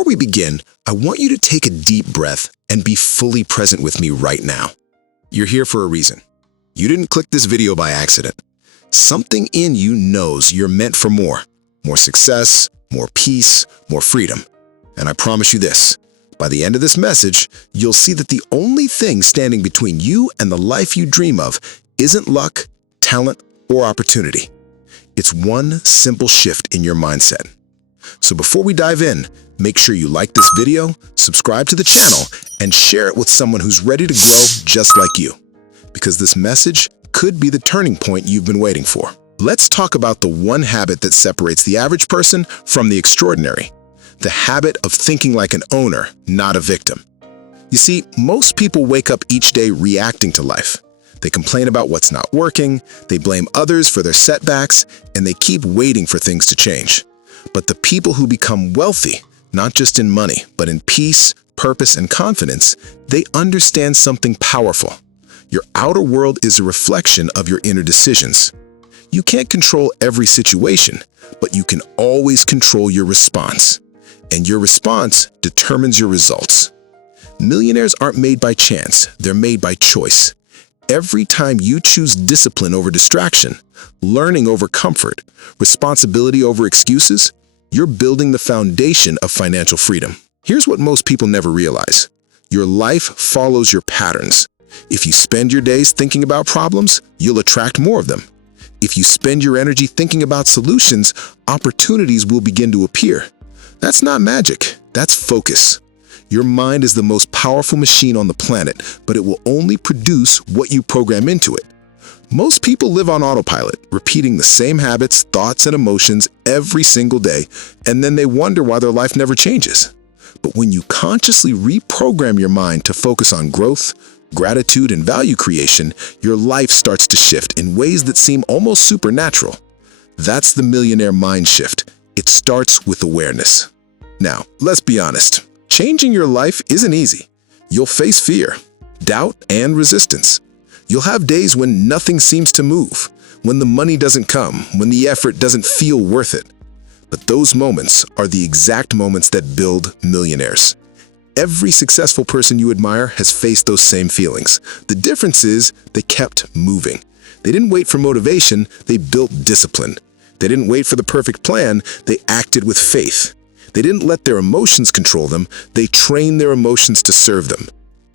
Before we begin, I want you to take a deep breath and be fully present with me right now. You're here for a reason. You didn't click this video by accident. Something in you knows you're meant for more. More success, more peace, more freedom. And I promise you this, by the end of this message, you'll see that the only thing standing between you and the life you dream of isn't luck, talent, or opportunity. It's one simple shift in your mindset. So before we dive in, make sure you like this video, subscribe to the channel, and share it with someone who's ready to grow just like you. Because this message could be the turning point you've been waiting for. Let's talk about the one habit that separates the average person from the extraordinary. The habit of thinking like an owner, not a victim. You see, most people wake up each day reacting to life. They complain about what's not working, they blame others for their setbacks, and they keep waiting for things to change. But the people who become wealthy, not just in money, but in peace, purpose, and confidence, they understand something powerful. Your outer world is a reflection of your inner decisions. You can't control every situation, but you can always control your response. And your response determines your results. Millionaires aren't made by chance, they're made by choice. Every time you choose discipline over distraction, learning over comfort, responsibility over excuses, you're building the foundation of financial freedom. Here's what most people never realize. Your life follows your patterns. If you spend your days thinking about problems, you'll attract more of them. If you spend your energy thinking about solutions, opportunities will begin to appear. That's not magic, that's focus. Your mind is the most powerful machine on the planet, but it will only produce what you program into it. Most people live on autopilot, repeating the same habits, thoughts, and emotions every single day, and then they wonder why their life never changes. But when you consciously reprogram your mind to focus on growth, gratitude, and value creation, your life starts to shift in ways that seem almost supernatural. That's the Millionaire Mindshift. It starts with awareness. Now, let's be honest. Changing your life isn't easy. You'll face fear, doubt, and resistance. You'll have days when nothing seems to move, when the money doesn't come, when the effort doesn't feel worth it. But those moments are the exact moments that build millionaires. Every successful person you admire has faced those same feelings. The difference is they kept moving. They didn't wait for motivation, they built discipline. They didn't wait for the perfect plan, they acted with faith. They didn't let their emotions control them, they trained their emotions to serve them.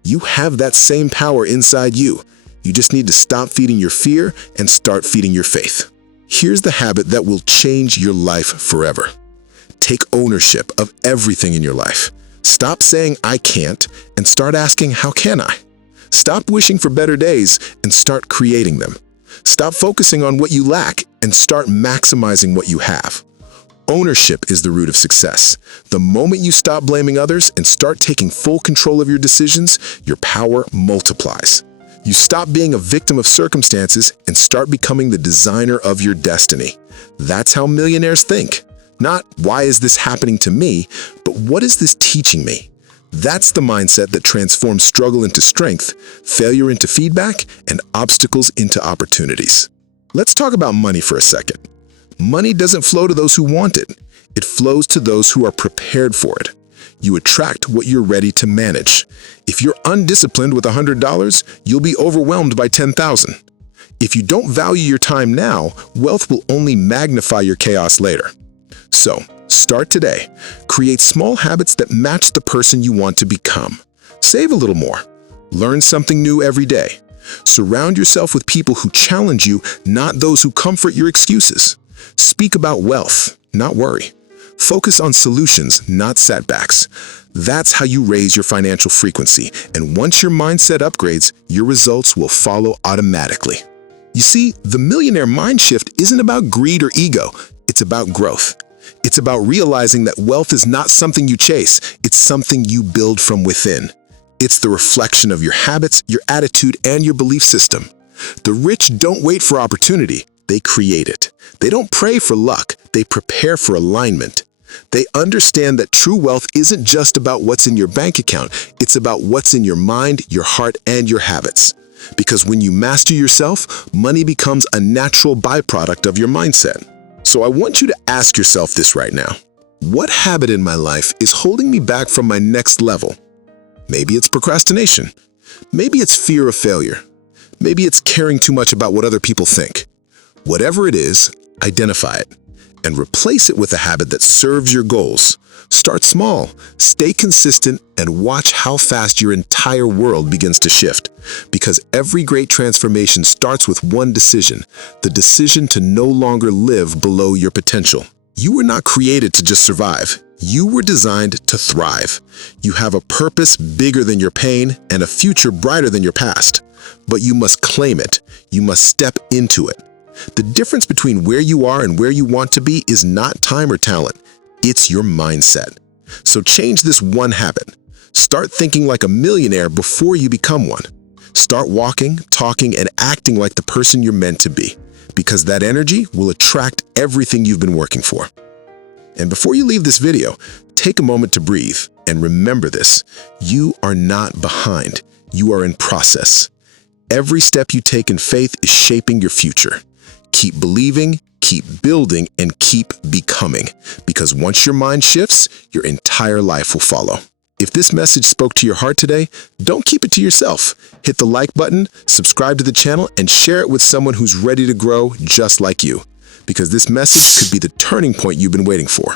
You have that same power inside you. You just need to stop feeding your fear and start feeding your faith. Here's the habit that will change your life forever. Take ownership of everything in your life. Stop saying, "I can't," and start asking, "How can I?" Stop wishing for better days and start creating them. Stop focusing on what you lack and start maximizing what you have. Ownership is the root of success. The moment you stop blaming others and start taking full control of your decisions, your power multiplies. You stop being a victim of circumstances and start becoming the designer of your destiny. That's how millionaires think. Not, "Why is this happening to me?" but "What is this teaching me?" That's the mindset that transforms struggle into strength, failure into feedback, and obstacles into opportunities. Let's talk about money for a second. Money doesn't flow to those who want it. It flows to those who are prepared for it. You attract what you're ready to manage. If you're undisciplined with $100, you'll be overwhelmed by 10,000. If you don't value your time now, wealth will only magnify your chaos later. So, start today. Create small habits that match the person you want to become. Save a little more. Learn something new every day. Surround yourself with people who challenge you, not those who comfort your excuses. Speak about wealth, not worry. Focus on solutions, not setbacks. That's how you raise your financial frequency, and once your mindset upgrades, your results will follow automatically. You see, the Millionaire Mindshift isn't about greed or ego, it's about growth. It's about realizing that wealth is not something you chase, it's something you build from within. It's the reflection of your habits, your attitude, and your belief system. The rich don't wait for opportunity, they create it. They don't pray for luck, they prepare for alignment. They understand that true wealth isn't just about what's in your bank account, it's about what's in your mind, your heart, and your habits. Because when you master yourself, money becomes a natural byproduct of your mindset. So I want you to ask yourself this right now. What habit in my life is holding me back from my next level? Maybe it's procrastination. Maybe it's fear of failure. Maybe it's caring too much about what other people think. Whatever it is, identify it and replace it with a habit that serves your goals. Start small, stay consistent, and watch how fast your entire world begins to shift. Because every great transformation starts with one decision, the decision to no longer live below your potential. You were not created to just survive. You were designed to thrive. You have a purpose bigger than your pain and a future brighter than your past. But you must claim it. You must step into it. The difference between where you are and where you want to be is not time or talent. It's your mindset. So change this one habit. Start thinking like a millionaire before you become one. Start walking, talking, and acting like the person you're meant to be, because that energy will attract everything you've been working for. And before you leave this video, take a moment to breathe and remember this. You are not behind. You are in process. Every step you take in faith is shaping your future. Keep believing, keep building, and keep becoming. Because once your mind shifts, your entire life will follow. If this message spoke to your heart today, don't keep it to yourself. Hit the like button, subscribe to the channel, and share it with someone who's ready to grow just like you. Because this message could be the turning point you've been waiting for.